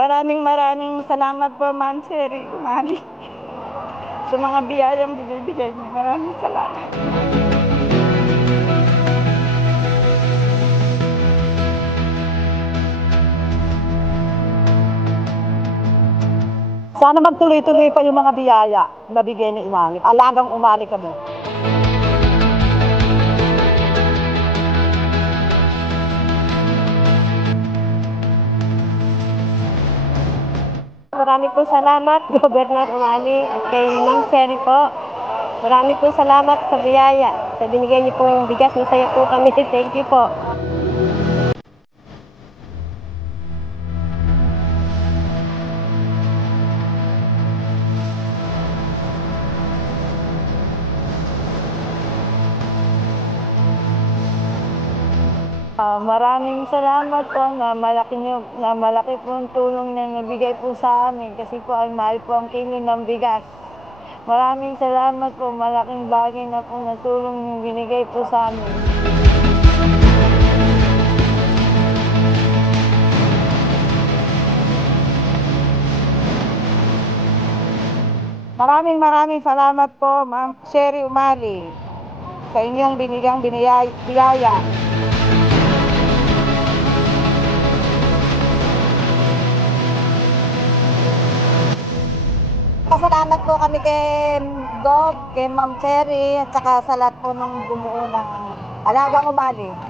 Maraming salamat po, Ma'am Sherry, Mami, sa mga biyayang binibigay niyo. Maraming salamat. Sana magtuloy-tuloy pa yung mga biyaya na bigay ni Mami. Alagang umali kami. Marami po salamat, Governor Umali at kay Ma'am Sherry po. Marami po salamat sa biyaya. Sa binigay niyo pong bigas, masaya po kami. Thank you po. Maraming salamat po na malaki po ang tulong na nabigay po sa amin kasi po ay mahal po ang kilo ng bigas. Maraming salamat po, malaking bagay na po na tulong yung binigay po sa amin. Maraming salamat po, Ma'am Sherry Umali, sa inyong biyaya. Pasalamat po kami kay Gov, kay Ma'am Sherry, at saka sa lahat po ng bumuo ng Alagang Umali.